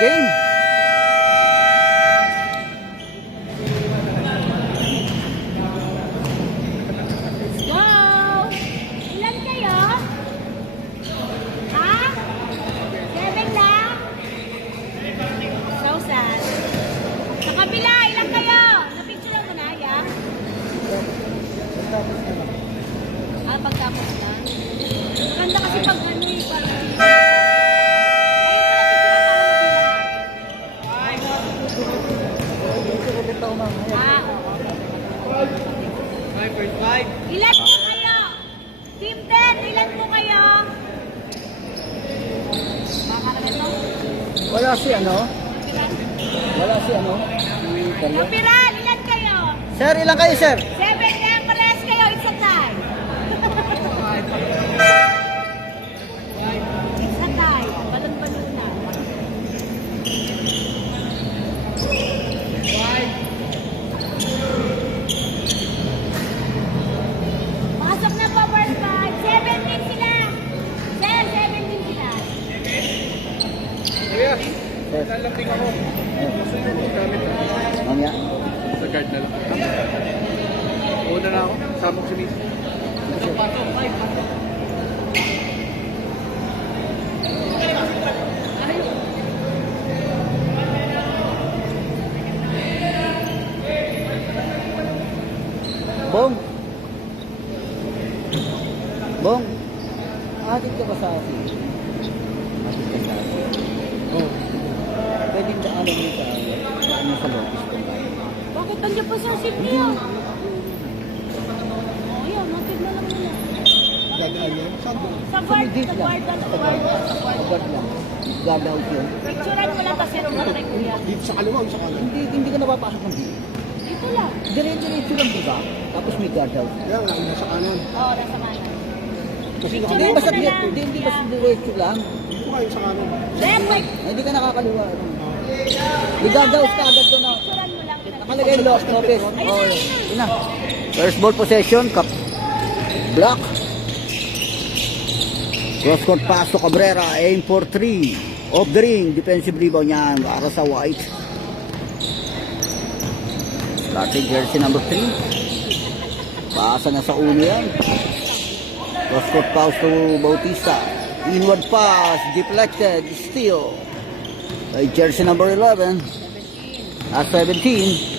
game. Go! Ilan kayo? Ha? 7 lang? So sad. Sa kabila, ilan kayo? Napicture mo na, ya? Pagtapos na? Maganda kasi pag ano eh, parang ilan po kayo? Team 10, ilan po kayo? Baka na ito? Wala si ano? Kapiral, ilan kayo? Sir, ilang kayo, sir? 7 lang, parehas kayo, it's a tie. It's a tie, balon-balon na. Pasok na po, first five. 17 sila. Sir, 17 sila. Mamaya. Sa guard na lang. Una na ako. Samok si Miss. Bong. Bong. Atid ka ba sa atin? Atid ka sa atin. Oo. Pwede na alam mo sa lobis ko. Bakit nandiyan pa sa seat niyo? Oh, yan, matid na lang nila. Gagaan yan? Saan ba? Sa guard, sa guard, sa guard. Agad lang. Guard out yun. Picturean mo lang kasi rumah kay kuya. Dito sa kaliwa o sa kanan? Hindi ka napapasok ng dito. Dito lang. Diretso lang, di ba? Tapos may guard out. Yan, nasa kanan. Oo, nasa kanan. Kasi Picture hindi mo basta na lang. hindi basta diretso lang. Dito kayo sa kanan. Then, wait. Hindi ka nakakaliwa. May guard out ka agad doon na. Picturean mo lang. Nakalagay Lopez. Oh, yun na. First ball possession, block. Cross court pass to Cabrera, aim for 3. Off the ring, defensive rebound niyan para sa White. Starting jersey number 3. Pasa na sa uno yan. Cross court pass to Bautista. Inward pass, deflected, steal. By jersey number 11. At 17.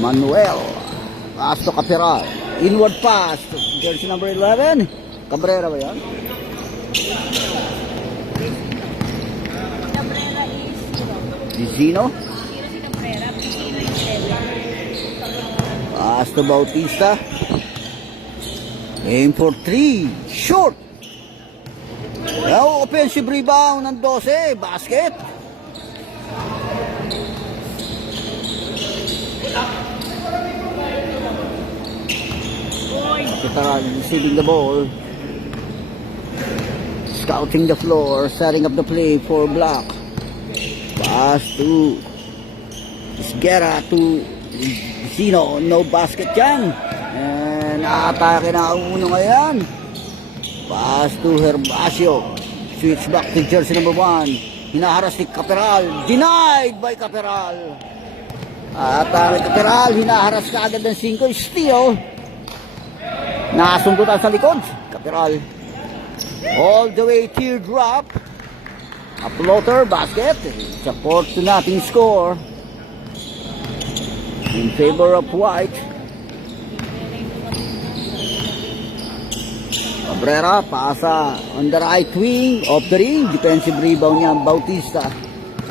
Manuel. Pass to Capiral. Inward pass to jersey number 11. Cabrera ba yan? Cabrera is Dizino. 0. 0 si Cabrera, 0 yung 7. Pass to Bautista. Aim for 3. Short. Well, offensive rebound ng 12. Basket. Capital receiving the ball. Scouting the floor. Setting up the play for block. Pass to Esguerra to Zino. No basket yan. And nakatake na ang uno ngayon. Pass to Herbacio. Switch back to jersey number 1. Hinaharas ni Caperal. Denied by Caperal. Atake Caperal. Hinaharas ka agad ng 5. Steal. Nasundutan sa likod. Caperal. All the way teardrop. A floater basket. Support to nothing score. In favor of White. Cabrera, pasa on the right wing of the ring. Defensive rebound niya, Bautista.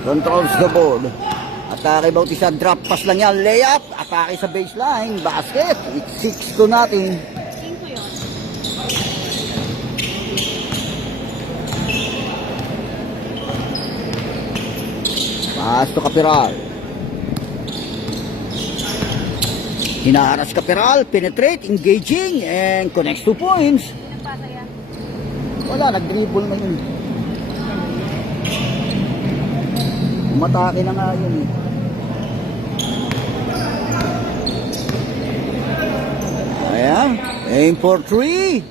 Controls the board. Atake Bautista, drop pass lang yan. Layup, atake sa baseline. Basket, it's 6-0. 5 yun. Pass to Capiral. Hinaharas Capiral, penetrate, engaging, and connects 2 points. Nagpasa yan. Wala, nag-dribble na yun. Umatake na nga yun. Ayan, aim for 3.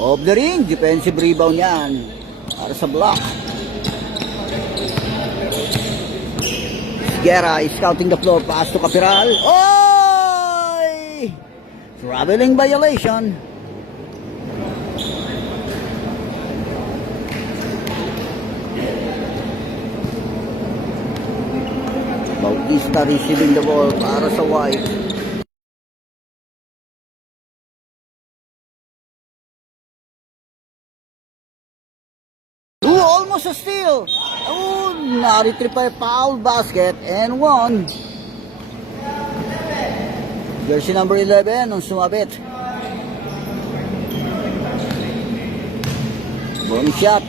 Off the ring, defensive rebound yan. Para sa block. Guerra is scouting the floor. Pass to Capiral. Oy! Traveling violation. Bautista receiving the ball para sa White. Ooh, almost a steal. Ooh, na-retrieve pa yung foul basket and one. Jersey number 11 ang sumabit. Bonus shot.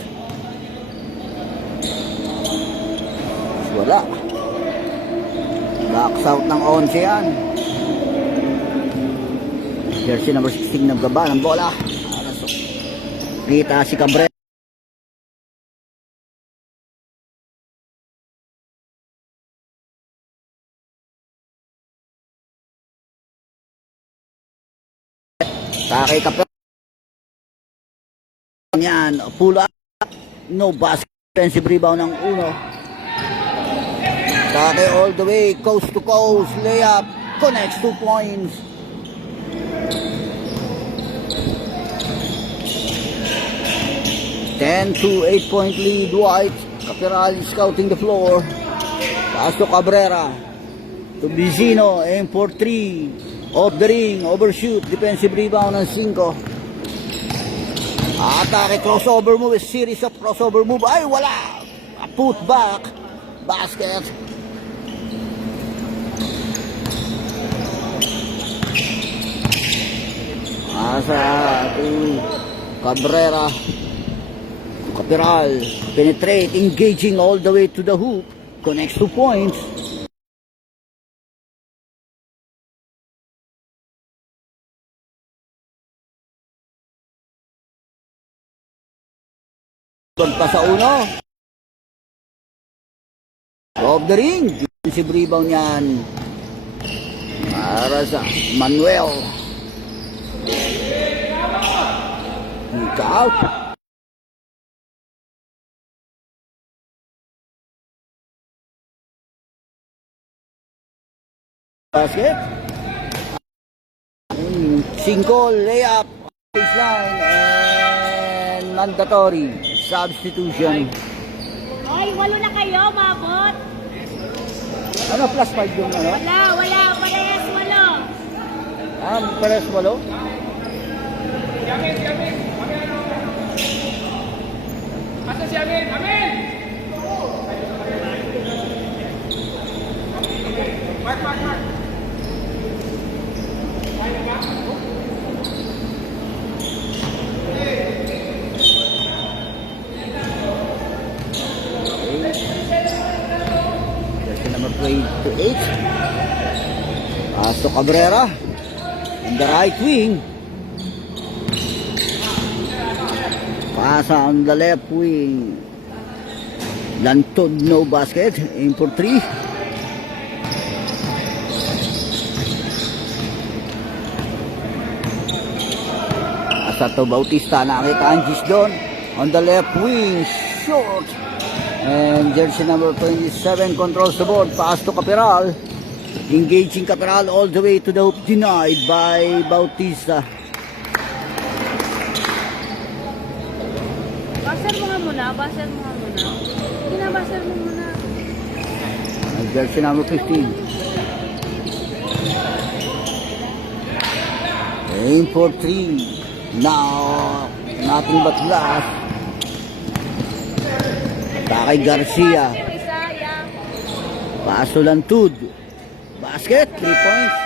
Wala. Backs out ng 11 yan. Jersey number 16 nagbaba ng bola. Kita si Cabrera. Takay Cabrera. Yan, pull up. No basket. Defensive rebound ng uno. Takay all the way, coast to coast, layup, connects 2 points. Ten to 8-point lead, White. Capiral scouting the floor. Pass to Cabrera. To Bizino, aim for 3. Off the ring, overshoot, defensive rebound ng 5. Atake, crossover move, a series of crossover move. Ay, wala! A put back, basket. Asa to Cabrera. Capiral, penetrate, engaging all the way to the hoop. Connects 2 points. Pa sa uno. Off the ring. Defensive rebound yan. Para sa Manuel. Out. Basket. 5 layup. Baseline and mandatory. Substitution. Hoy, 8 na kayo, mabot. Ano, plus 5 yung ano? Wala. Parehas 8. Pares 8? Asa si Amin? Amin! Mark. Number 28. Pass to Cabrera. In the right wing. Pass on the left wing. Lantod, no basket. Aim for 3. Asato Bautista. Nakita ang Gis doon. On the left wing. Short. And jersey number 27 controls the board. Pass to Capiral. Engaging Capiral all the way to the hoop. Denied by Bautista. Baser mo nga muna. Binabaser mo muna. And jersey number 15. Aim for 3. Now, nothing but glass. Takay Garcia. Paso Lantud. Basket, 3 points.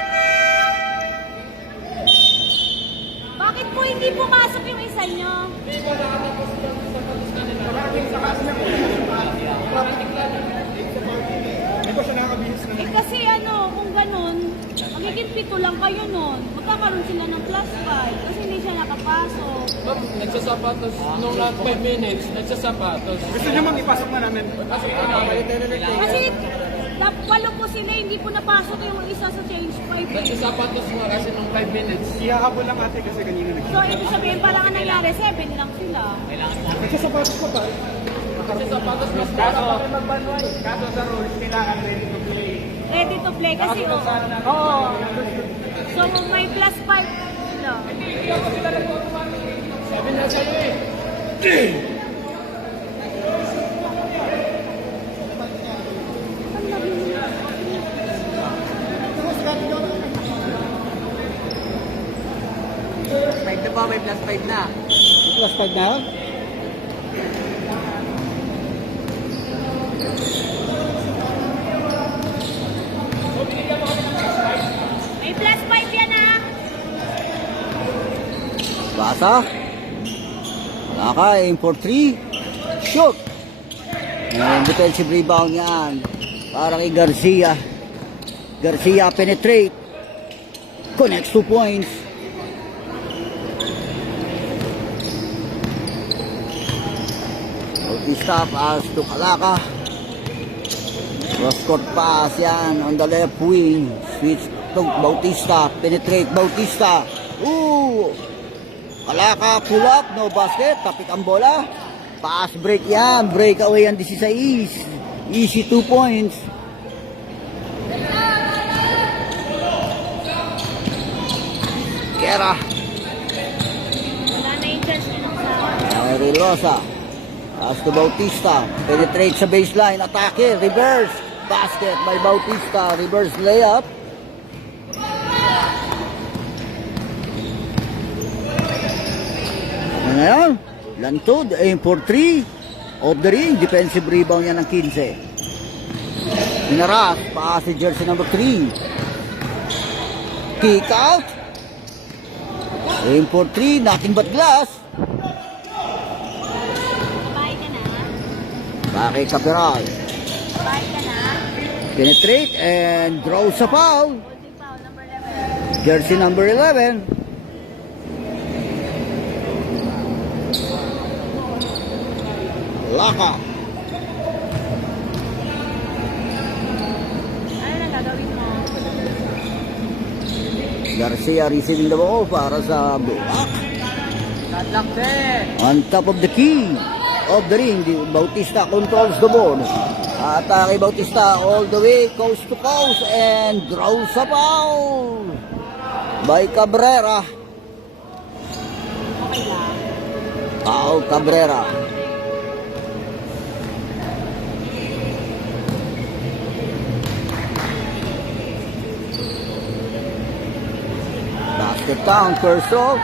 Bakit po hindi pumasok yung isa nyo? Kasi kung ganun, magiging 7 lang kayo nun. Magkakaroon sila ng plus 5 kasi hindi siya nakapasok. Nagsasapatos, nung last 5 minutes, nagsasapatos. Gusto niyo mag-ipasok na namin? Kasi 8 po sila, hindi po napasok yung isa sa change 5. Nagsasapatos nga kasi nung 5 minutes. Ihahabol lang ate kasi kanina So, ibig sabihin parang ang nangyari, 7 lang sila. nagsasapatos pa ba? Kasi sapatos mas bata pa rin magbanway. Kaso sa rules, kailangan ready to play. Ready to play kasi Kaso oo. sana na. Oo. So may plus 5. No. Hindi ako sila nag-automatic. 7 na sa'yo eh. May plus 5 na. Plus 5 na yun? May plus 5 yan ah. Basa. Wala ka, aim for 3. Shoot! And defensive rebound yan. Para kay Garcia. Garcia penetrate. Connects 2 points. Bautista pass to Kalaka. Cross-court pass yan on the left wing. Switch to Bautista. Penetrate Bautista. Ooh! Kalaka, pull up, no basket. Tapik ang bola. Pass break yan. Breakaway yan 16. Easy 2 points. Kera. Wala na yung chance nung sa... Ari Rosa. Pass to Bautista. Penetrate sa baseline. Atake. Reverse. Basket by Bautista. Reverse layup. Ano yan? Lantod. Aim for 3. Off the ring. Defensive rebound yan ng 15. Inaras. Pass si jersey number 3. Kick out. Aim for 3. Nothing but glass. Babae ka na. Bakit Capiral? Babae ka na. Penetrate and draw sa foul. Holding foul number 11. Jersey number 11. Laka. Ano na gagawin mo? Garcia receiving the ball para sa block. God luck, sir. On top of the key of the ring, Bautista controls the board. Atake Bautista all the way coast to coast and draws a foul by Cabrera. Okay lang. Foul Cabrera. Basket down, first off.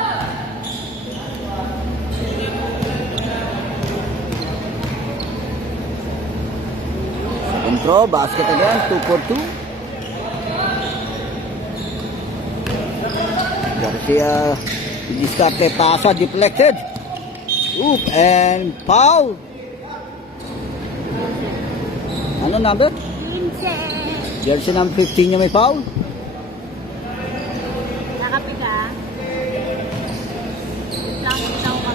Second throw, basket again, 2 for 2. Garcia, diskarte, pasa, deflected. Oop, and foul. Ano number? Vincent! Jersey number 15 yung may foul. Nakapi ka? Lang kami.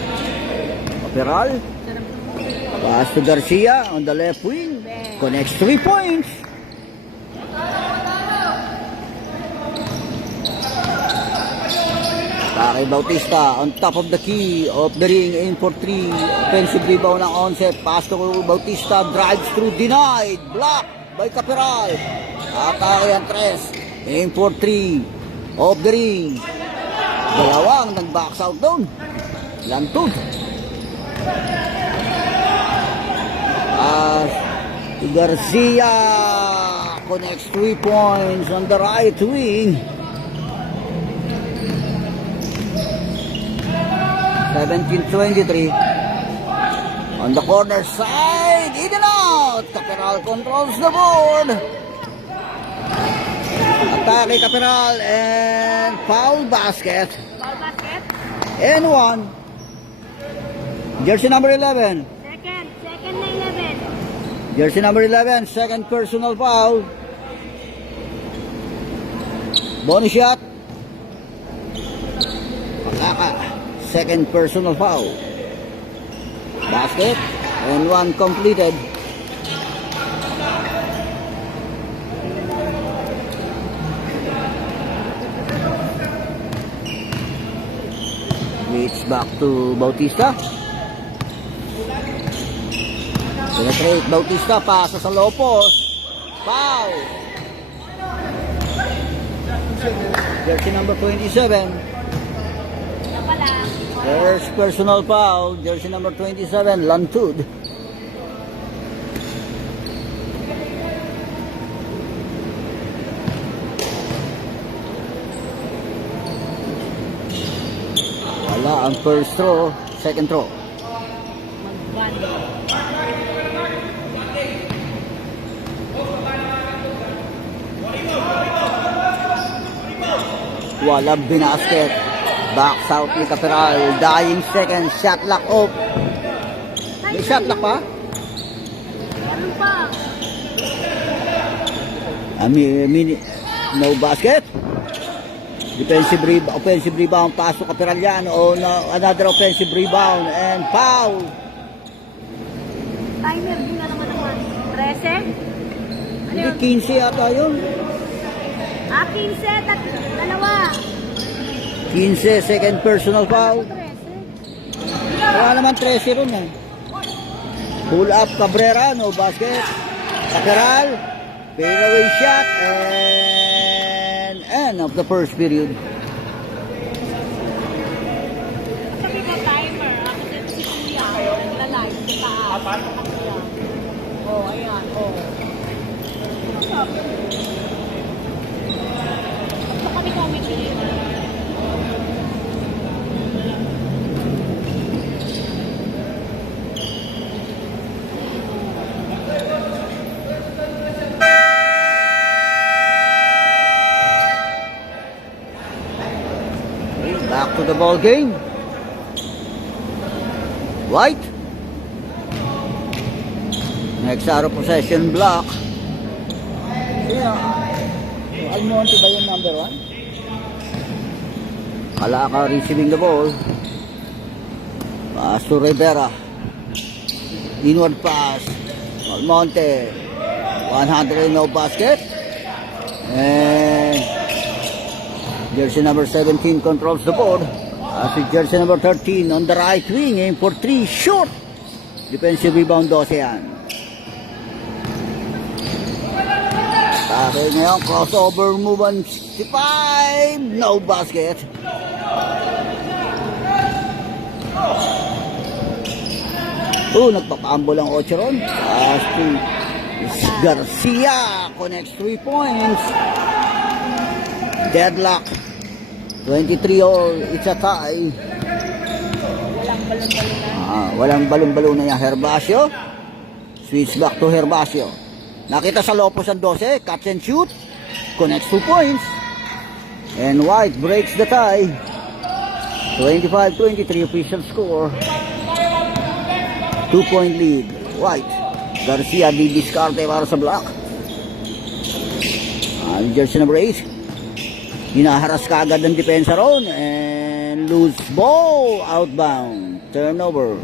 Operal. Sarap ng Pass to Garcia on the left wing. Connects 3 points. Bakay Bautista on top of the key of the ring, in for 3. Offensive rebound ng onset. Pass to Bautista, drives through, denied. Block by Capiral. Atake ang tres. In for 3. Off the ring. Dalawang nag-box out doon. Lantod. Garcia connects 3 points on the right wing. 17-23. On the corner side, in and out. Capiral controls the board. Atake Capiral and foul basket. Foul basket. And 1. Jersey number 11. Second na 11. Jersey number 11, second personal foul. Bonus shot. Pakaka, second personal foul. Basket, and 1 completed. Reach back to Bautista. Penetrate, Bautista, pasa sa low post. Foul! Jersey number 27. Ito pala. First personal foul, jersey number 27, Lantud. Wala ang first throw, second throw. Mag-ban. Walang binasket. Back out ni Caperal. Dying second. Shot lock off. May shot lock pa? Ano pa? No basket. Offensive rebound. Pasok Caperal yan. O no, another offensive rebound. And foul. Timer din na naman. 13? Ano yun? Hindi 15 yata yun. 15 at dalawa. 15 second personal foul. 13. Wala naman 13 ron eh. Pull up Cabrera, no basket. Caperal, fadeaway shot, and end of the first period. Sabi ko timer. Kasi si Kuya, nagla-live sa taas. Oh, ayan. Oh. Ito kami comment yun. Back to the ball game. White. Next out of possession block. Almonte ba yung number 1? Kalaka receiving the ball. Pass to Rivera. Inward pass. Almonte. 100 no basket. And jersey number 17 controls the board. As with jersey number 13 on the right wing, aim for 3, short. Defensive rebound, 12 yan. Tapos ngayon, crossover move on 65, no basket. Nagpapambol ang 8 ron. As to Garcia, connects 3 points. Deadlock. 23 all, it's a tie. Walang balon-balon na. Walang balon-balon na yan. Herbacio. Switch back to Herbacio. Nakita sa Lopos ang 12. Catch and shoot. Connects 2 points. And White breaks the tie. 25-23 official score. 2-point lead. White. Garcia di discarte para sa block. Jersey number 8. Hinaharas kaagad ng depensa ron and loose ball outbound. Turnover.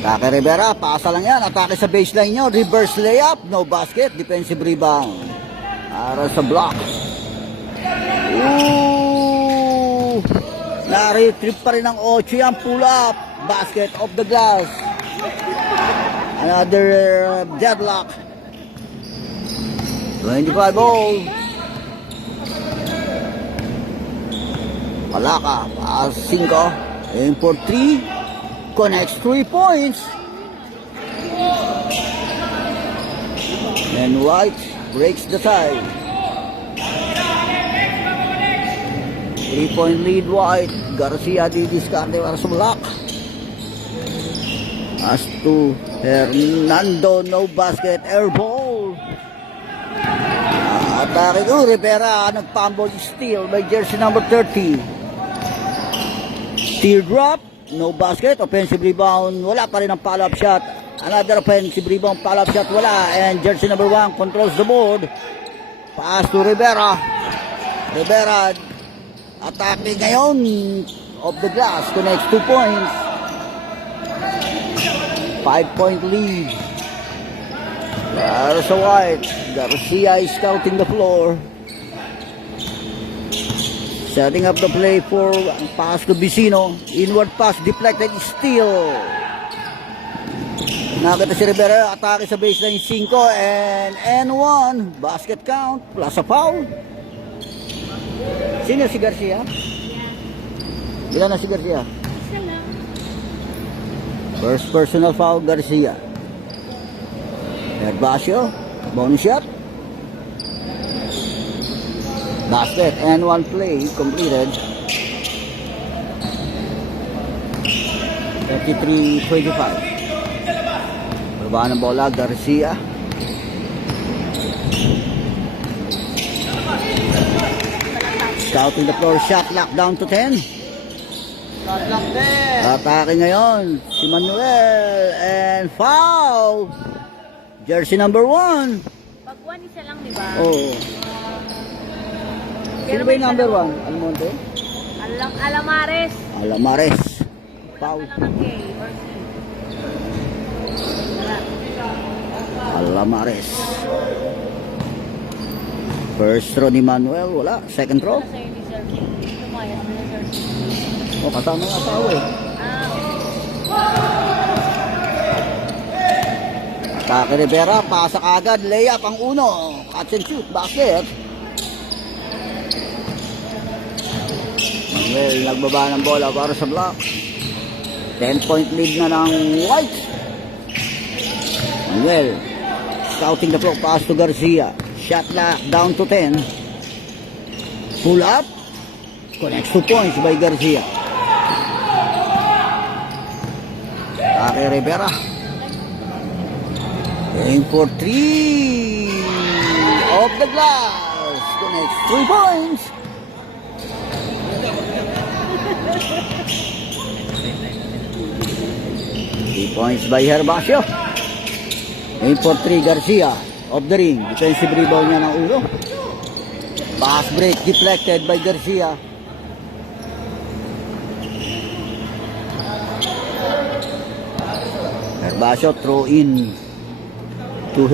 Atake Rivera, pasa lang yan. Atake sa baseline nyo. Reverse layup, no basket. Defensive rebound. Para sa block. Nare-trip pa rin ang 8 yan. Pull up. Basket off the glass. Another deadlock. 25 all. Palaka. Pass 5. Aim for 3. Connects 3 points. And White breaks the tie. 3-point lead White. Garcia di discarte para sa block. As to Hernando, no basket, air ball. Atake ko, Rivera, nagpambol, steal by jersey number 30. Teardrop, no basket, offensive rebound, wala pa rin ang follow-up shot. Another offensive rebound, follow-up shot, wala. And jersey number 1 controls the board. Pass to Rivera. Rivera, atake ngayon, off the glass, connects 2 points. 5-point lead. Para sa White. Garcia is scouting the floor. Setting up the play for pass to Vicino. Inward pass, deflected, steal. Nakita si Rivera, atake sa baseline 5 and N1. Basket count, plus a foul. Sino si Garcia? Ilan na si Garcia? Isa lang. First personal foul, Garcia. Herbacio, bonus shot. Basket and one play completed. 33-25. Baba ng bola, Garcia. Scouting the floor, shot lock down to 10. Atake ngayon, si Manuel, and foul. Jersey number 1. Pag 1, isa lang, di ba? Oh. Sino ba yung number 1? Almonte? Alamares. Alamares. Foul. Lang ng K or C. Wala. Alamares. First throw ni Manuel, wala. Second throw. Wala sa'yo ni Sir. Tumayas na ni Sir. Oh, kasama yung asawa eh. Atake Rivera, pasa agad, layup ang uno. Catch and shoot, basket. Manuel, nagbaba ng bola para sa block. 10-point lead na ng White. Manuel, scouting the floor, pass to Garcia. Shot lock, down to 10. Pull up. Connects 2 points by Garcia. Atake Rivera. Aim for 3. Off the glass. Connects 3 points. Points by Herbacio. Aim for 3, Garcia. Off the ring. Defensive rebound niya ng ulo. Pass break deflected by Garcia. Herbacio throw in to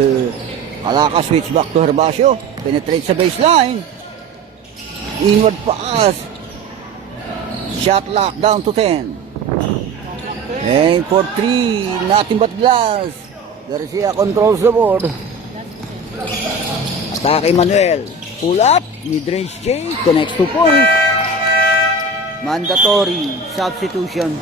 Calacas, switch back to Herbacio. Penetrate sa baseline. Inward pass. Shot lock down to 10. Aim for 3. Nothing but glass. Garcia controls the board. Atake Manuel. Pull up. Mid-range J. Connects 2 points. Mandatory substitution.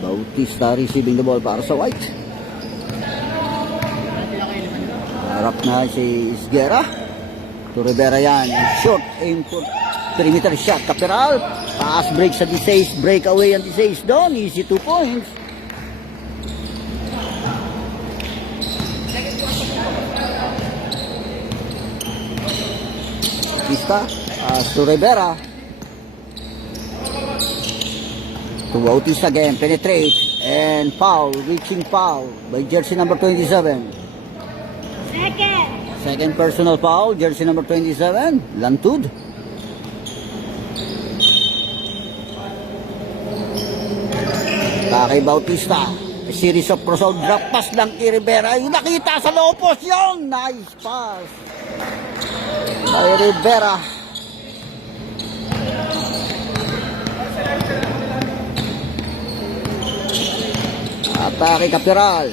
Bautista receiving the ball para sa White. Harap na si Isguera. To Rivera yan. Short aim for perimeter shot. Caperal. Pass break sa D6. Breakaway ang D6 doon. Easy 2 points. Bautista. To Rivera. To Bautista again, penetrate, and foul, reaching foul by jersey number 27. Second personal foul, jersey number 27, Lantud. Kay Bautista, a series of cross-out drop pass lang kay Rivera. Yung nakita sa low post yun, nice pass by Rivera. Atake Caperal.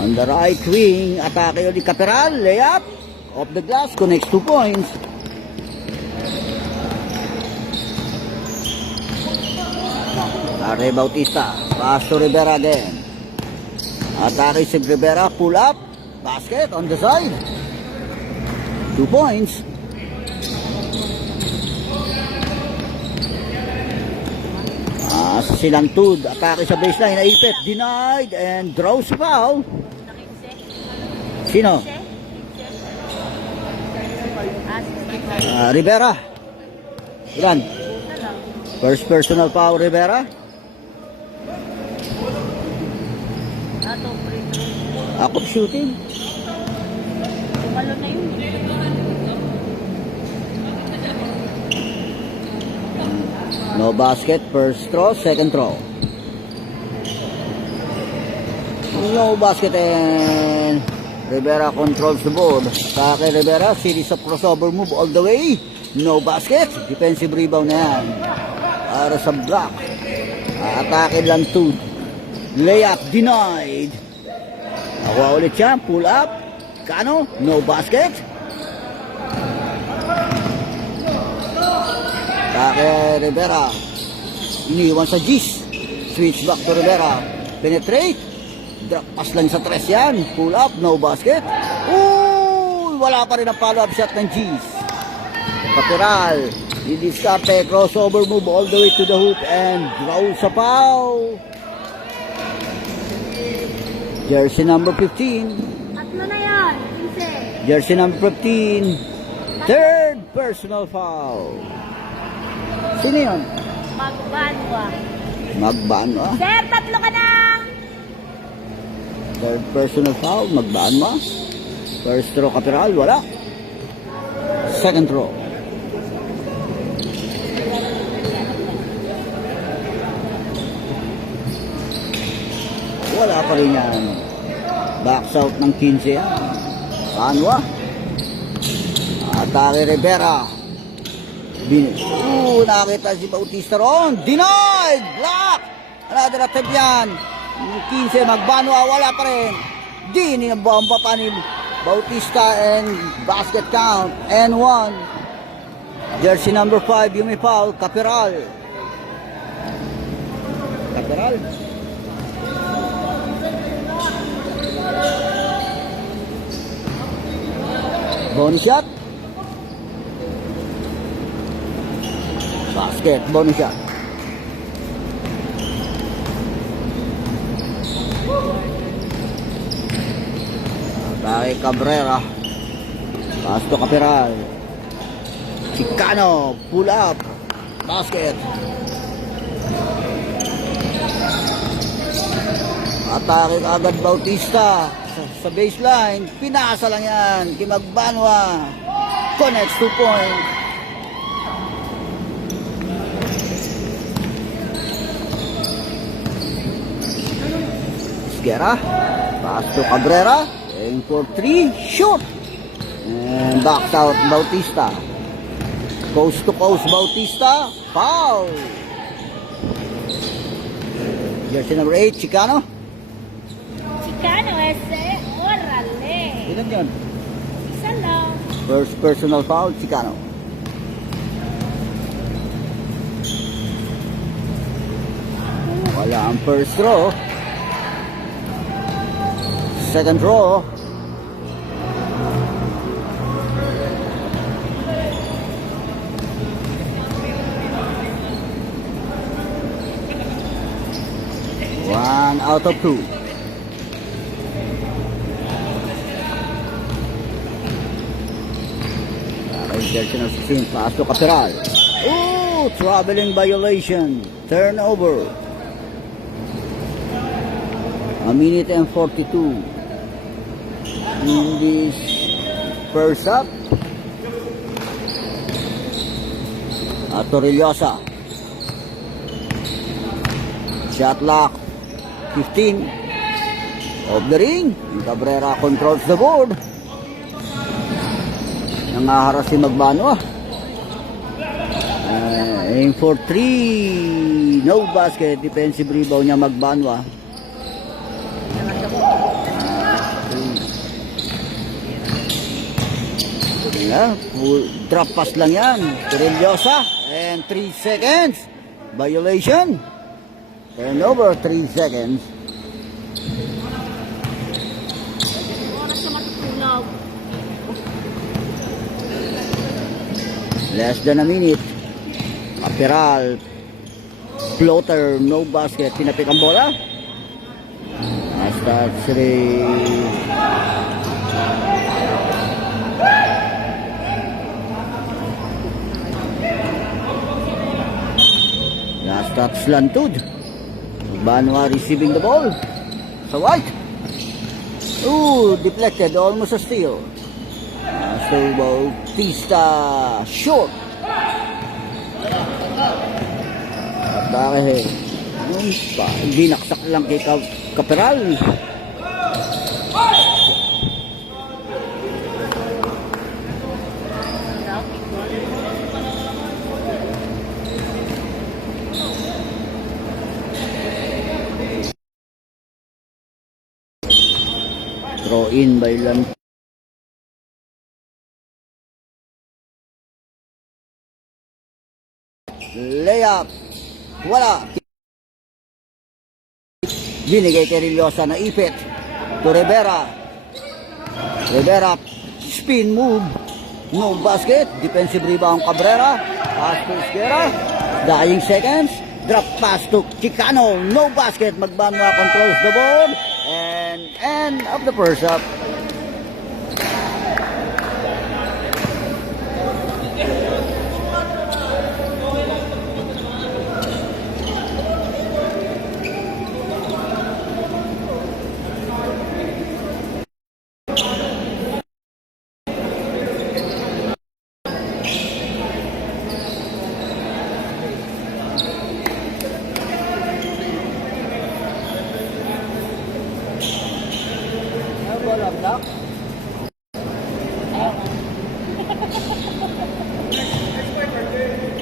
On the right wing, atake ulit Caperal. Layup. Off the glass, connects 2 points. Atake Bautista. Pass to Rivera again. Atake si Rivera. Pull up. Basket on the side. 2 points. Si Lantud, atake sa baseline, naipit, denied, and draws foul. Sino? Rivera. Ilan? First personal foul, Rivera. Ato, free throw. Ako shooting. Tumalo na yun. No basket, first throw, second throw. No basket and Rivera controls the board. Sa kay Rivera, series of crossover move all the way. No basket. Defensive rebound na yan. Para sa block. Atake lang to. Layup denied. Nakuha ulit siya. Pull up. Kano? No basket. Atake Rivera. Iniwan sa Gis. Switch back to Rivera. Penetrate. Drop pass lang sa tres yan. Pull up, no basket. Ooh! Wala pa rin ang follow-up shot ng G's. Papiral. Didiskarte, crossover move all the way to the hoop and draw sa foul. Jersey number 15. Tatlo na yun. 15. Jersey number 15. Third personal foul. Sino yun? Magbanwa. Magbaan mo. Sir, tatlo ka na. Third personal foul. Magbaan mo. First throw, Capiral. Wala. Second throw. Wala pa rin yan. Backs out ng 15 yan. Anwa. Atake Rivera. Nakita si Bautista ron. Denied! Block! Another attempt yan. 15 Magbanwa. Wala pa rin. Dini ang bomba pa ni Bautista and basket count. And 1. Jersey number 5. Yung may foul. Capiral. Capiral. Bonus shot. Basket. Bonus shot. Atake Cabrera. Pass to Capiral. Chicano. Pull up. Basket. Atake agad Bautista. Sa baseline, pinasa lang yan. Kimagbanwa. Connects 2 point. Esguera. Pass to Cabrera. Aim for 3. Shoot. And backs out Bautista. Coast to coast Bautista. Foul. Jersey number 8, Chicano. Chicano, ese. Orale. Ilan yun? Isa lang. First personal foul, Chicano. Wala ang first throw. Second throw. One out of 2. Jersey number 16, pass to Capiral. Ooh, traveling violation. Turnover. A minute and 42 in this first up. Torrillosa. Shot lock. 15. Off the ring. Cabrera controls the board. Nangaharas si Magbanwa. Aim for 3. No basket. Defensive rebound niya Magbanwa. Drop pass lang yan. Torrillosa. And 3 seconds. Violation. Turnover 3 seconds. Oras na matutulog. Less than a minute. Capiral. Floater. No basket. Tinapik ang bola. Hasta 3. Last touch lantud. Banwa receiving the ball. Sa White. Ooh, deflected, almost a steal. So Bautista short. Atake. Yun pa, binaksak lang kay Caperal. Throw in by Lan. Layup. Wala. Binigay kay Rillosa na ipit. To Rivera. Rivera. Spin move. No basket. Defensive rebound Cabrera. Pass to Esguerra. Dying seconds. Drop pass to Chicano. No basket. Magbanwa controls the ball. And end of the first half.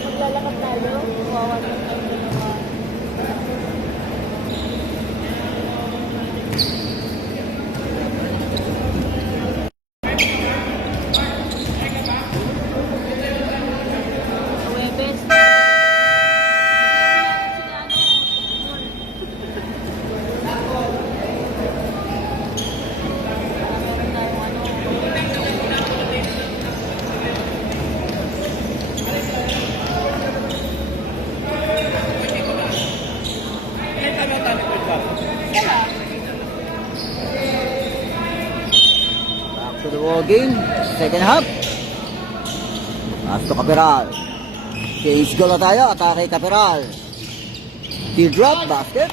Maglalakad tayo. Kawawa naman tayo dalawa. Huwebes. Back to the ball game. Second half. Pass to Caperal. Change goal na tayo. Atake Caperal. Teardrop basket.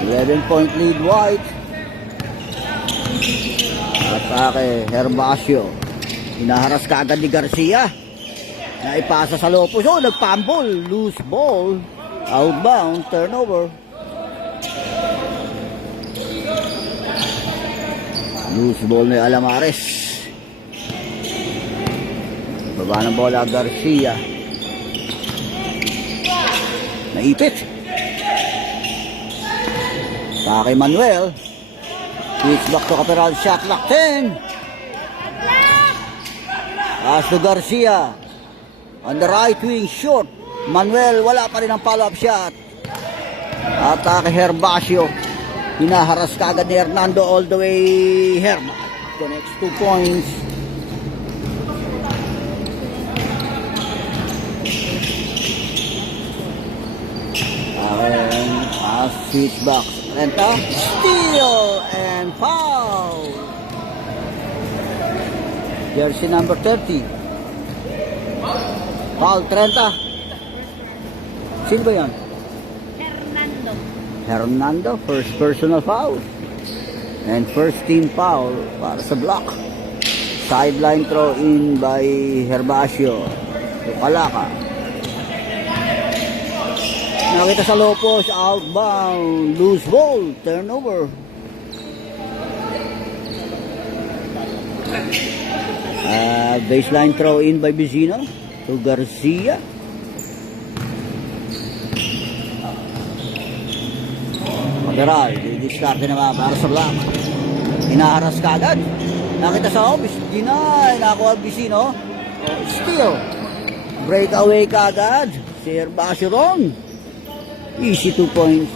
11-point lead White. Atake Herbacio. Inaharas kaagad ni Garcia. Naipasa sa Lopez. Oh, nagpambol. Loose ball. Outbound. Turnover. Loose ball ni Alamares. Baba ng bola Garcia. Naipit. Kay Manuel. Switch back to Caperal. Shot lock 10. Pass to Garcia. On the right wing, short. Manuel, wala pa rin ang follow-up shot. Atake Herbacio. Hinaharas kaagad ni Hernando all the way. Herman connects 2 points. Switch box. Renta. Steal and foul. Jersey number 30. Foul 30. Sino ba yan? Hernando. Hernando, first personal foul. And first team foul para sa block. Sideline throw in by Herbacio. Tukalaka. Nakita sa Lopez, outbound, loose ball, turnover. Baseline throw in by Bizino to Garcia. Caperal, di-discard naman para sa block. Inaharas ka agad. Nakita sa office, deny, nakuha Bizino. Steal. Breakaway ka agad. Si Herbacio ron. Easy 2 points.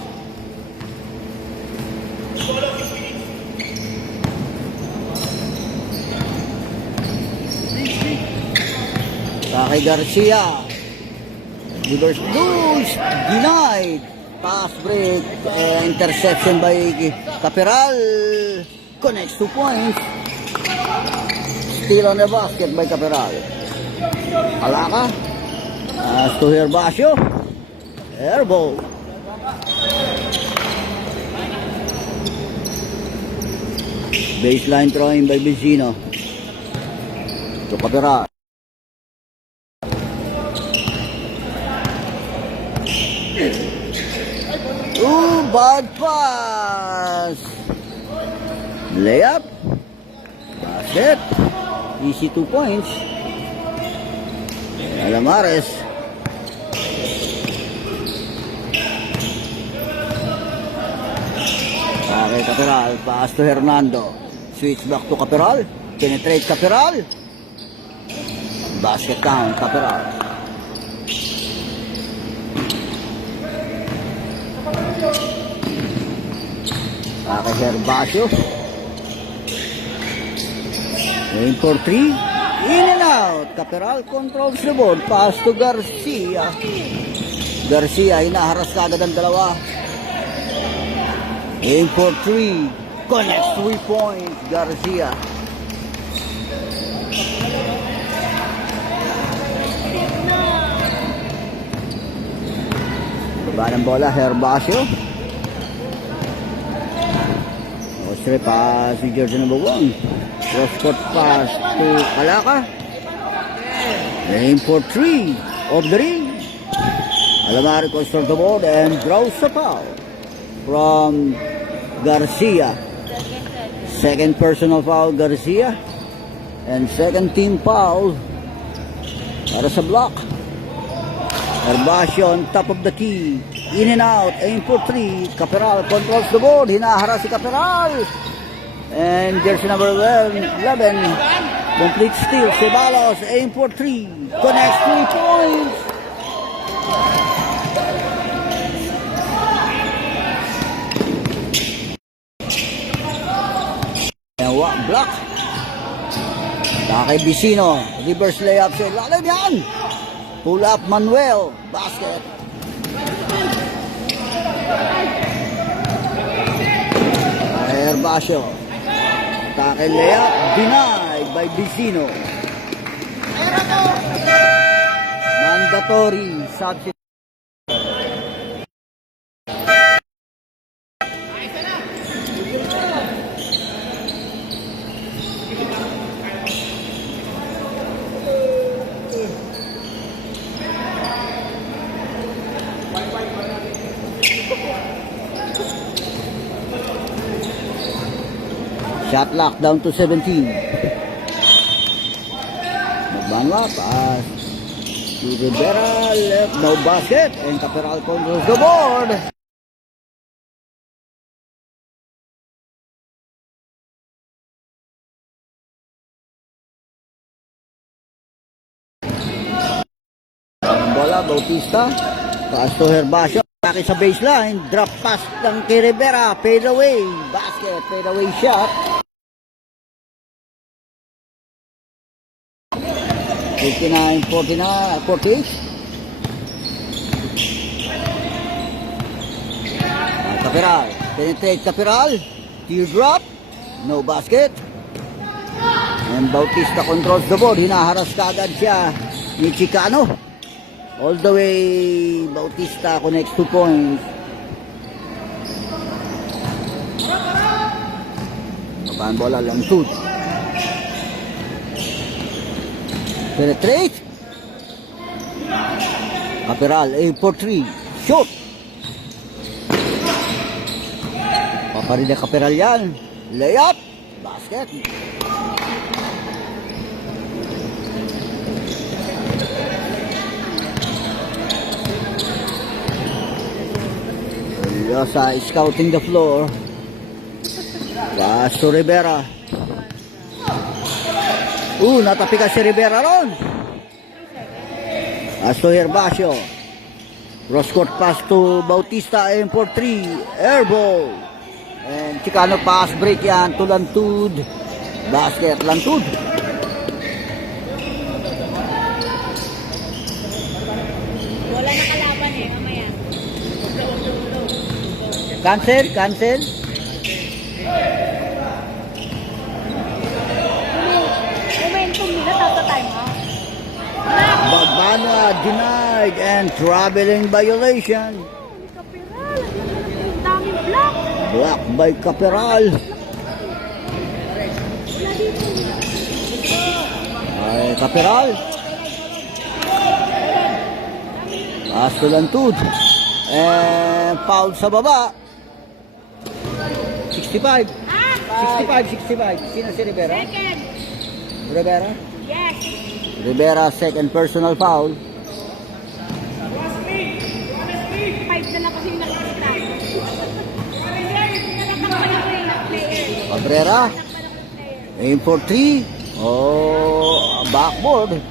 Kay Garcia. Reverse loose. Denied. Pass break. Interception by Caperal. Connects 2 points. Steal on the basket by Caperal. Alaka. As to Herbacio. Airball. Baseline throwing by Vicino. To Capiral. Ooh, bad pass. Layup. Basket. Easy 2 points. Alamares. Okay, Capiral. Pass to Hernando. Switch back to Capiral. Penetrate Capiral. Basket count, Capiral. Okay, Herbacio. Aim for 3. In and out. Capiral controls the board. Pass to Garcia. Garcia, inaharas ka agad ang dalawa. Aim for 3. Connects 3 points. Garcia. Baba ng bola, Herbacio. Osre pass si jersey number 1. Cross-court pass to Calaca. Aim for 3. Off the ring. Alamari controls the board and draws the foul from Garcia. Second personal foul, Garcia. And second team foul para sa block. Herbacio on top of the key. In and out. Aim for 3. Capiral controls the board. Hinahara si Capiral. And jersey number 11. Complete steal. Ceballos. Aim for 3. Connects 3 points. And what? Block. Kay Vicino. Reverse layup sa ilalim yan. Pull up Manuel. Basket. Herbacio. Tackle layup. Denied by Vicino. Mandatory substitute. Shot lock down to 17. Magbangwa, pass to Rivera, left, no basket, and Capiral controls the board. Bola, Bautista, pass to Herbacio, atake sa baseline, drop pass ng kay Rivera, fade away, basket, fade away shot. 59-48. Capiral. Penetrate Capiral. Teardrop. No basket. And Bautista controls the board. Hinaharas kaagad siya ni Chicano. All the way, Bautista connects 2 points. Babaan bola lang shoot. Penetrate. Capiral, aim for 3. Shoot. Paparin na Capiral yan. Layup. Basket. Yosa is scouting the floor. Pass to Rivera. Natapikan si Rivera ron. Pass to Herbacio. Cross-court pass to Bautista. Aim for 3. Airball. And Chicano pass break yan to Lantud. Basket Lantud. Wala na kalaban eh, mamaya. Cancel. Momentum nila, time out. Babana denied and traveling violation. Capiral, ang daming block. Blocked by Capiral. Ay, Caperal. Pass to Lantud. And foul sa baba. 65. 65. Sino si Rivera? Second. Rivera? Yes. Rivera, second personal foul. 5 na lang kasi yung nakikita. Cabrera. Aim for 3. Oh, backboard.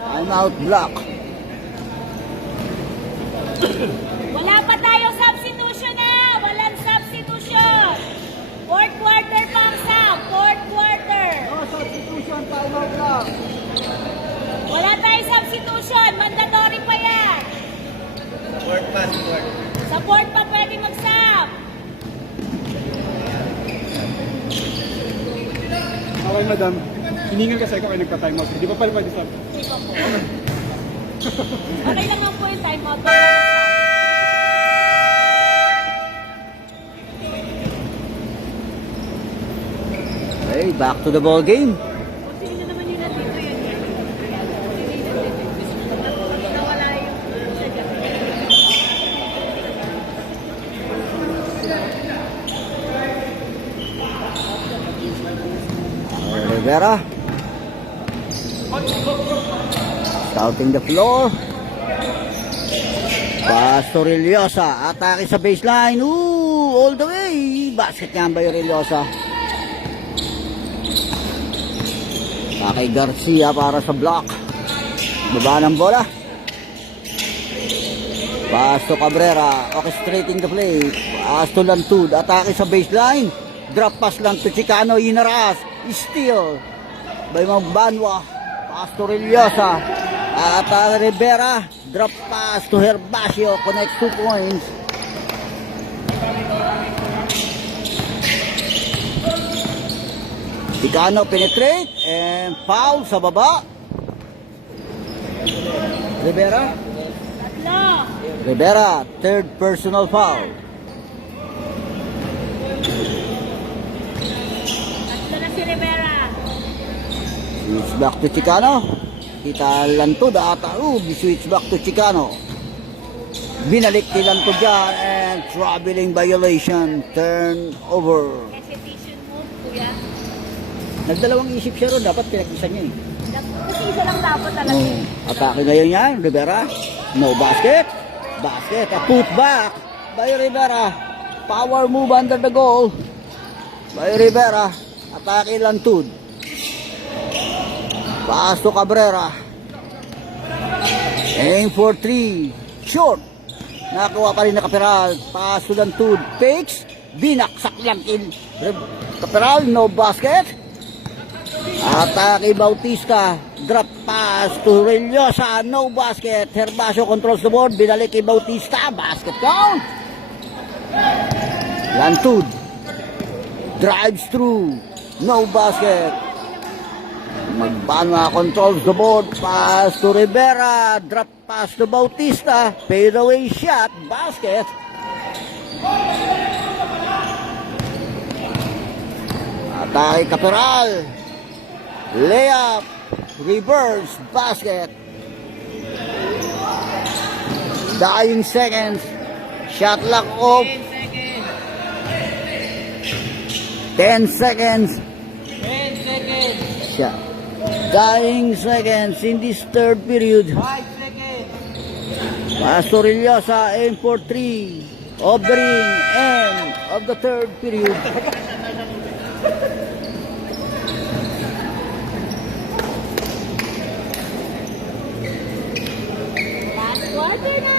Time out block. Wala pa tayong substitution na! Walang substitution! Fourth quarter comes out! Fourth quarter! No substitution, time out block. Wala tayong substitution! Mandatory pa yan! Sa fourth pa pwede mag-sub! Okay, madam. Hiningan kasi ako kayo nagka-time out. Hindi pa pala pwede stop. Hindi pa po. Okay lang po yung time out. Okay, back to the ball game. Sino naman yung nandito yun? Nawala yung isa dyan. Rivera. Scouting the floor. Pass to Reliosa. Atake sa baseline. Ooh, all the way. Basket nga ba yung Reliosa? Kay Garcia para sa block. Baba ng bola. Pass to Cabrera. Orchestrating the play. Pass to Lantud. Atake sa baseline. Drop pass lang to Chicano. Inaras. Steal by Magbanwa. Pass to Reliosa. At Rivera. Drop pass to Herbacio. Connects 2 points. Chicano penetrate and foul sa baba. Rivera. Tatlo! Rivera, third personal foul. Tatlo na si Rivera. Switch back to Chicano. Kita Lantud ata. Switch back to Chicano. Binalik ni Lantud dyan and traveling violation. Turnover. Hesitation move, kuya. Nagdalawang isip siya ron. Dapat pinag-isa niya eh. Kasi isa lang dapat talaga. Atake ngayon yan. Rivera. No basket. Basket. A putback by Rivera. Power move under the goal by Rivera. Atake Lantud. Pass to Cabrera. Aim for 3. Short. Nakuha pa rin na Caperal. Pass to Lantud. Fakes. Binaksak lang in. Caperal. No basket. Atake Bautista. Drop pass to Reliosa. No basket. Herbacio controls the board. Binalik kay Bautista. Basket count. Lantud. Drives through. No basket. Magbanwa controls the board. Pass to Rivera. Drop pass to Bautista. Fade away shot. Basket. Atake Caperal. Layup. Reverse. Basket. Dying seconds. Shot clock off. 10 seconds. 10 seconds. Shot. Dying seconds in this third period. 5 seconds. Pastor Reliosa aim for 3 of the ring. End of the third period. Last quarter na!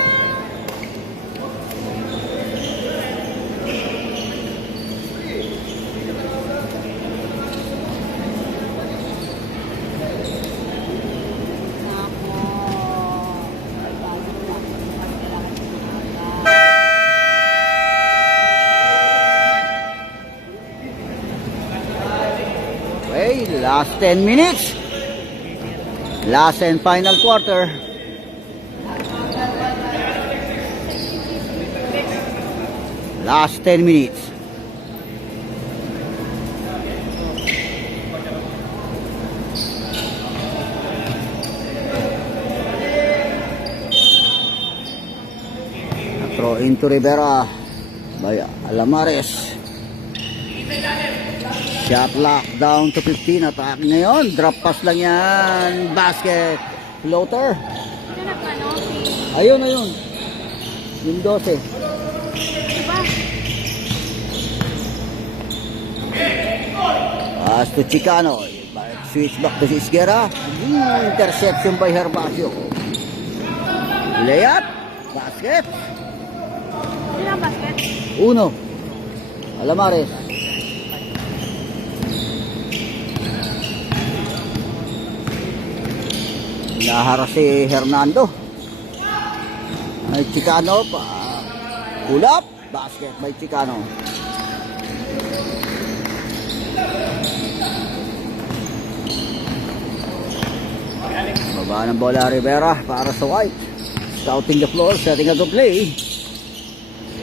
Okay, last 10 minutes. Last and final quarter. Last 10 minutes. Throw into Rivera by Alamares. Shot lock down to 15. Attack ngayon. Drop pass lang yan. Basket. Floater. Ito na pa, no? Si... Ayun. Yung 12. Diba? Pass to Chicano. Switch back to Isguera. Interception by Herbacio. Layup. Basket. Sino ang basket? 1. Alamares. Naharas si Hernando. Ay Chicano pa. Pull up. Basket by Chicano. Baba ng bola Rivera para sa White. Scouting the floor, setting up the play.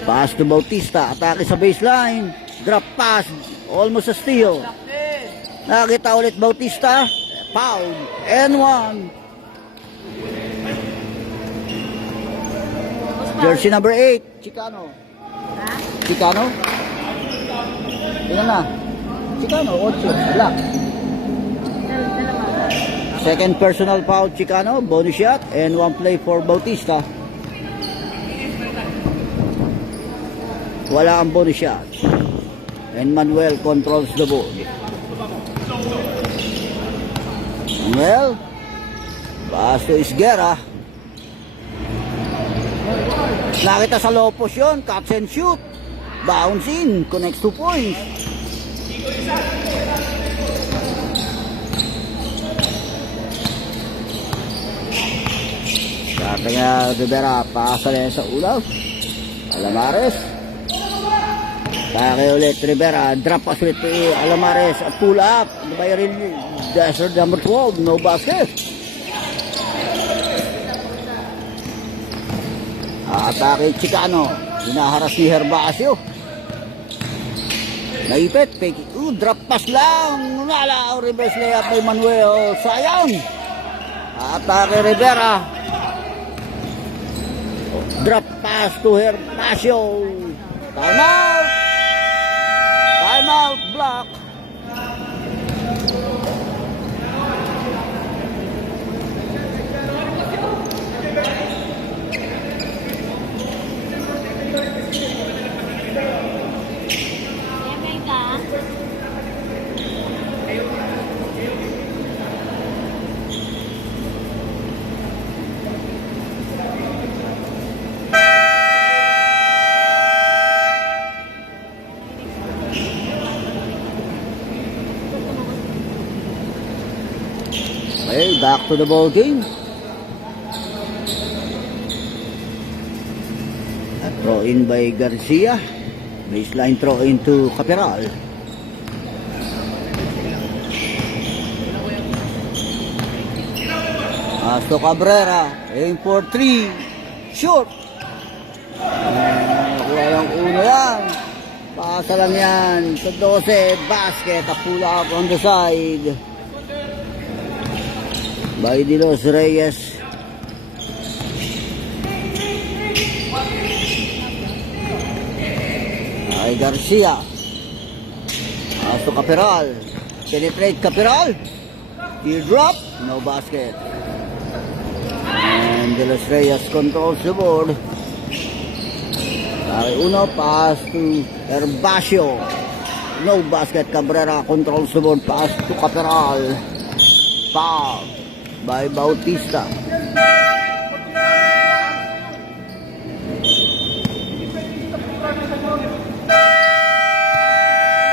Pass to Bautista. Atake sa baseline. Drop pass. Almost a steal. Nakita ulit Bautista. Foul. N1. Jersey number 8. Chicano. Ha? Chicano? Ilan na? Chicano, 8. Black. Dalawa. Second personal foul, Chicano. Bonus shot. And one play for Bautista. Wala ang bonus shot. And Manuel controls the ball. Manuel. Pass to Isguera. Nakita sa low post yun. Catch and shoot. Bounce in. Connects 2 points. Dati nga Rivera. Pasa na yan sa ulaw. Alamares. Kaya ulit Rivera. Drop pass ulit Alamares. Pull up. Bayaril. Desert number 12. No basket. Atake Chicano. Hinaharas ni Herbacio. Naipit. Drop pass lang. Nala. Reverse layup by Manuel. Sayang. Atake Rivera. Drop pass to Herbacio. Time out. Time out. Block. Emay ka? Okay, back to the ball game. A throw in by Garcia. Baseline throw into Caperal. To Cabrera. Aim for 3. Shoot. Walang uno yan. Pasa lang yan. Sa 12. Basket. A pull up on the side. By De Los Reyes. Ay Garcia. To Caperal. Penetrate Caperal. Teardrop. No basket. And De Los Reyes controls the board. Ay uno. Pass to Herbacio. No basket. Cabrera controls the board. Pass to Caperal. Foul by Bautista.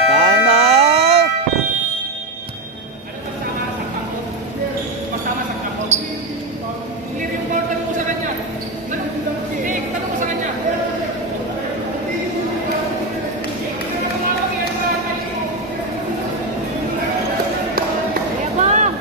Time out. Kaya ba?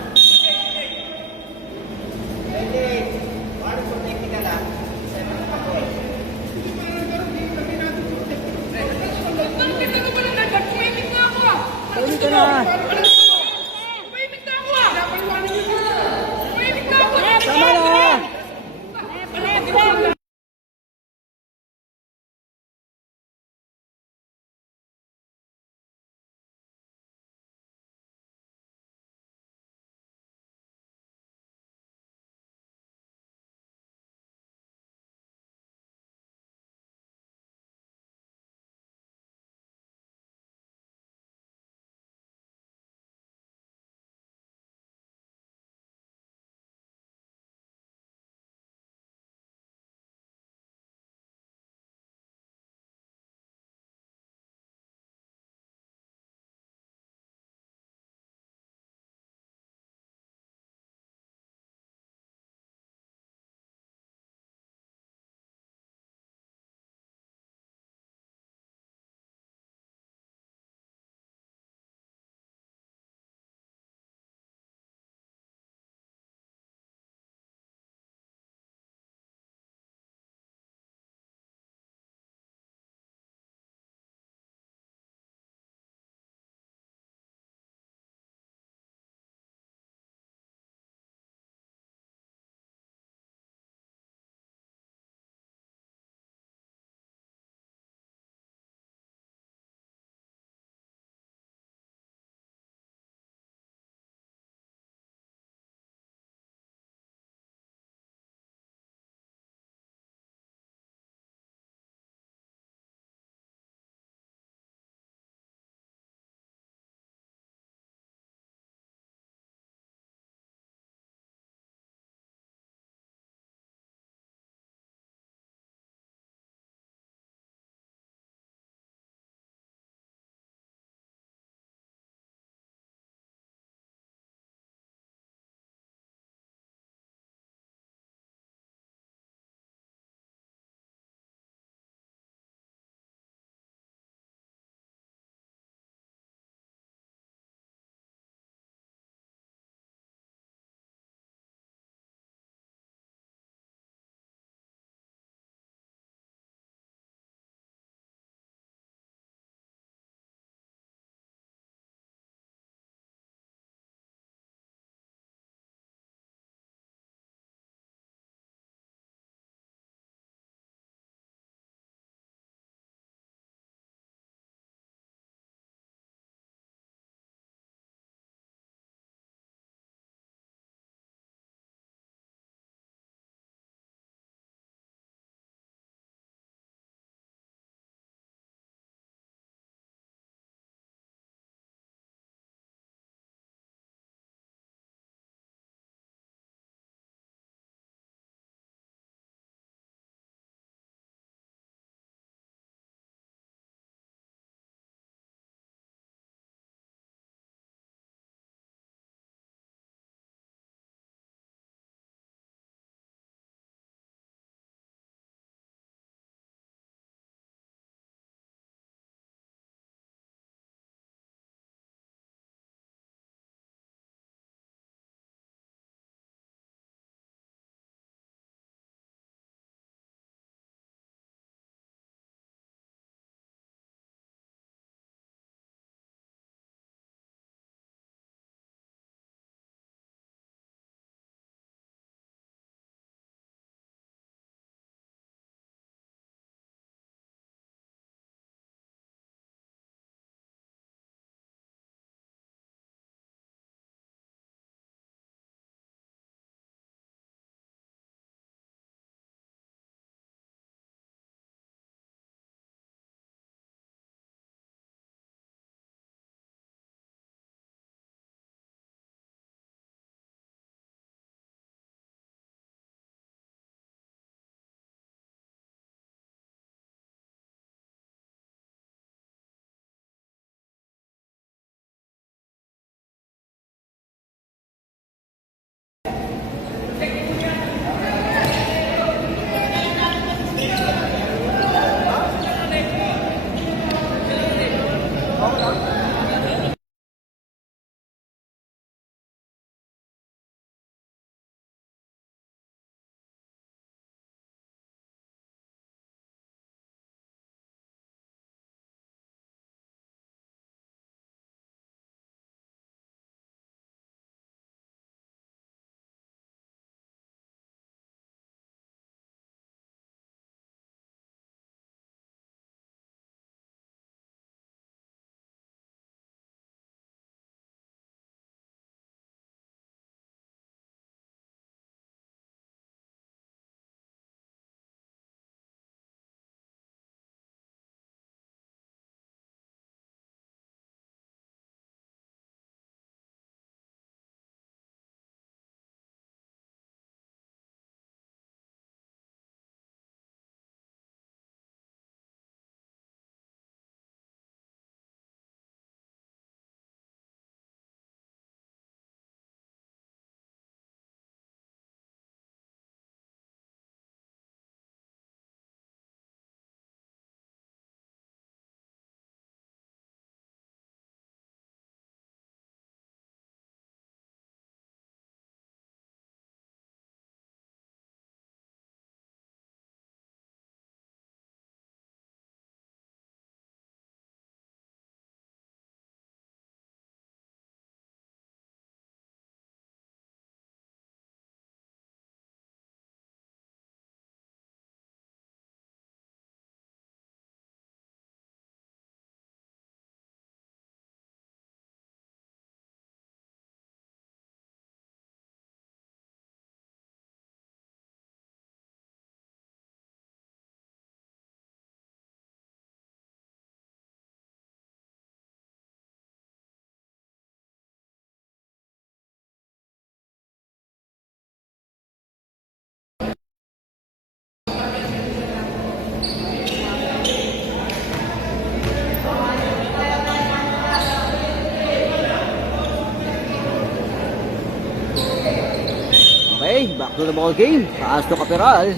Okay, back to the ball game. Paas to Caperal.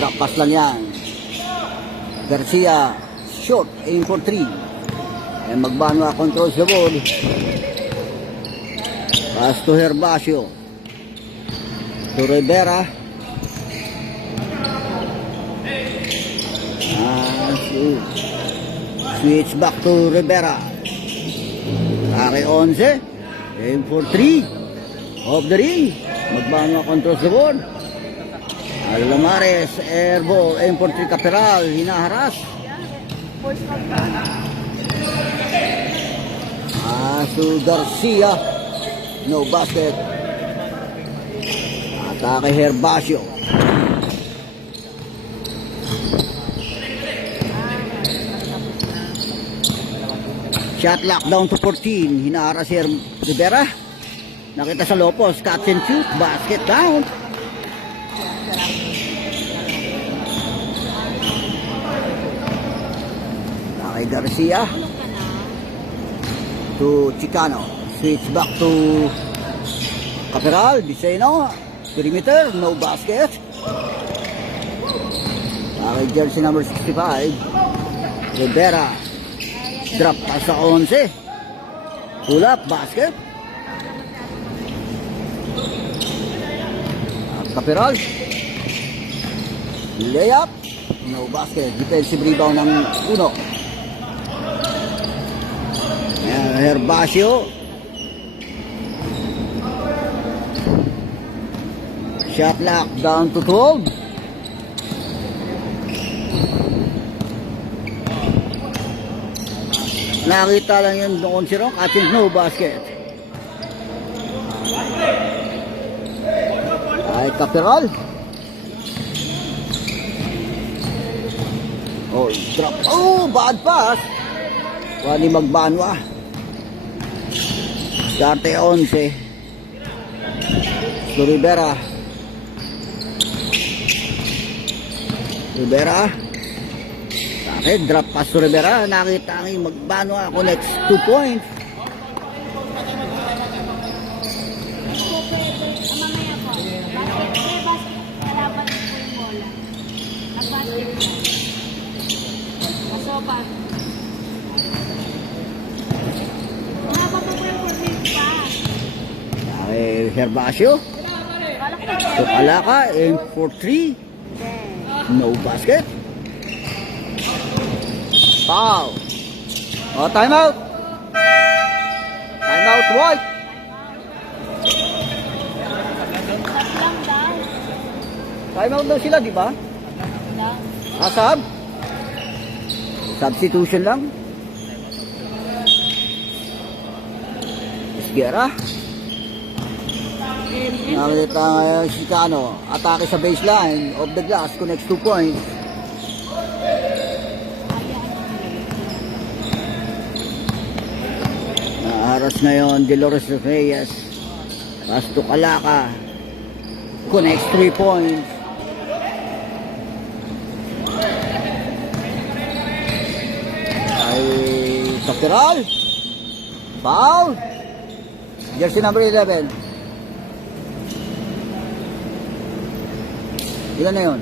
Drop pass lang yan. Garcia, short, aim for 3. And Magbanwa controls the ball. Pass to Herbacio. To Rivera. Switch back to Rivera. Pare 11. Aim for 3. Off the ring. Magbanwa controls the ball. Alamares, airball, aim for 3 Caperal, hinaharas. Asu Garcia, no basket. Atake Herbacio. Shot lock down to 14, hinaharas si Rivera. Nakita sa Lopos, catch and shoot, basket down. Kay Garcia to Chicano, switch back to Caperal, Viceno, perimeter, no basket. Kay jersey number 65 Rivera, drop pass sa 11, pull up, basket. Caperal, layup, no basket. Defensive rebound ng 1. Herbacio. Shot lock down to 12. Nakita lang yun doon si Rock at no basket. Ay Caperal. Oh, drop. Oh, bad pass. Wali Magbanwa. Darte 11. So Rivera. Bakit? Drop pass to Rivera. Nakita ang Magbanwa. Connects 2 points. Mamaya po. Basket. Kalaban po yung bola. Nag-basket po. Masopa. Herbacio to Alaka, aim for 3, no basket. Foul. Oh, timeout. Timeout, White. Timeout daw sila, di ba? Sub? Substitution lang. Isguera. Nakita ngayon si Chicano, atake sa baseline of the glass, connects 2 points. Naharas ngayon Dolores Reyes, pass to Calaka, connects 3 points. Ay Caperal, foul, jersey number 11. Ilan na yun?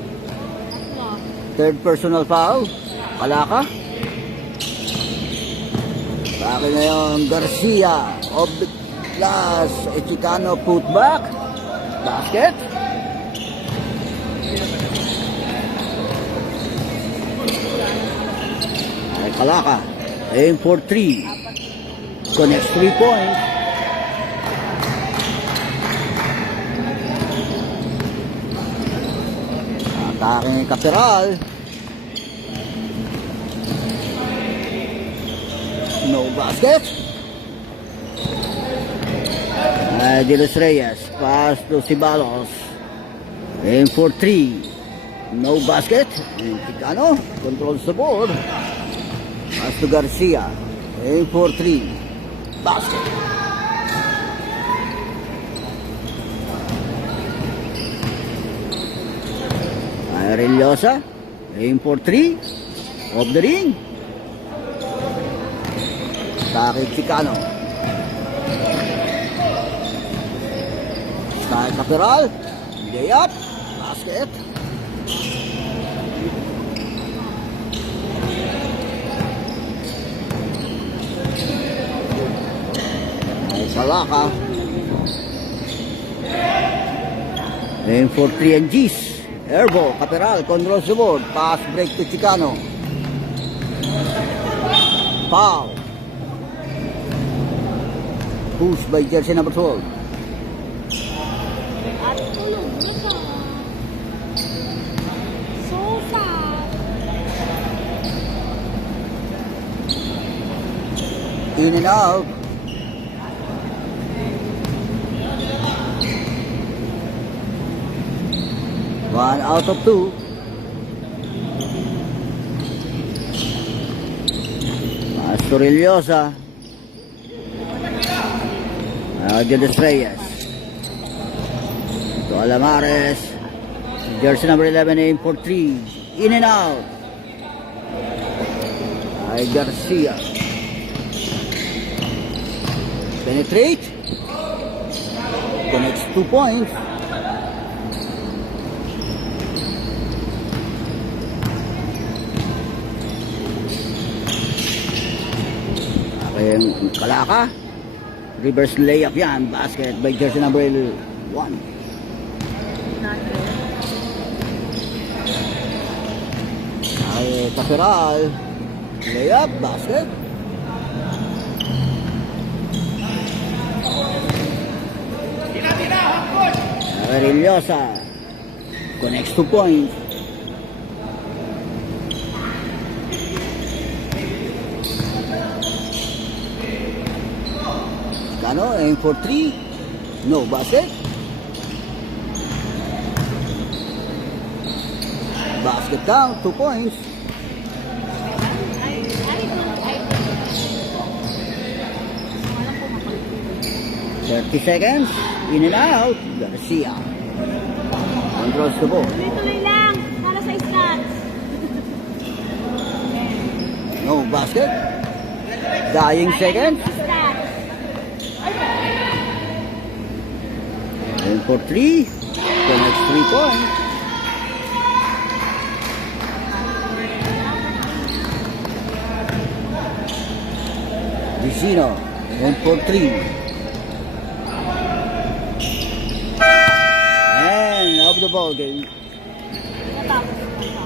Third personal foul. Kalaka. Bakit na yun? Garcia. Of the glass. Chicano put back. Basket. Ay, Kalaka. Aim for 3. Connects 3 points. Atake Caperal. No basket. Dolores Reyes. Pass to Cibalos. Aim for 3. No basket. And Chicano controls the board. Pass to Garcia. Aim for 3. Basket. Aureliosa, aim for 3, off the ring. Takip Chicano. Capiral. Lay up. Basket. Salaka. Aim for 3 and G's. Airball, Capiral, controls the board. Pass break to Chicano. Foul. Push by jersey number 12. At tulog mo ka. So sad. In and out. One out of two. Mastorillosa. Jonas Reyes. To Alamares. Jersey number 11, aim for 3. In and out. Ay Garcia. Penetrate. Connects 2 points. Yung Kalaka. Reverse layup yan. Basket by jersey number 1. Ay, Capiral. Layup. Basket. Arillosa. Connects 2 points. Ano, aim for 3. No basket. Basket down, 2 points. 30 seconds. In and out. Garcia. Controls the ball. Tuloy-tuloy lang. Para sa stats. No basket. Dying seconds. Stats. Aim for 3. Connects 3 points. Vicino. Aim for 3. And of the ball game. Natapos.